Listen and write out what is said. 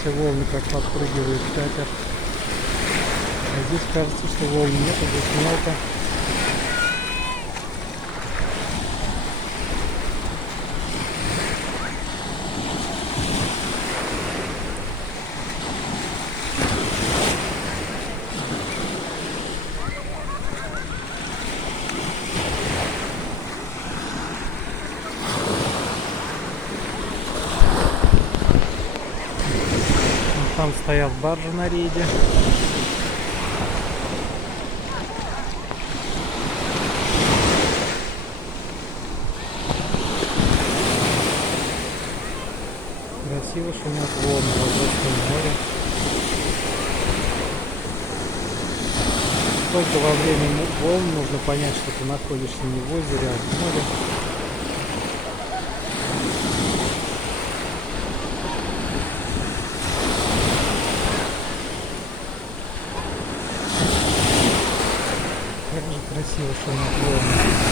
все волны как подпрыгивают, катят. А здесь кажется, что волн нет, здесь мелко. Там стоят баржи на рейде. Красиво шумят волны в Азовском море. Только во время волн нужно понять, что ты находишься не в озере, а в море. Как же красиво шумят волны.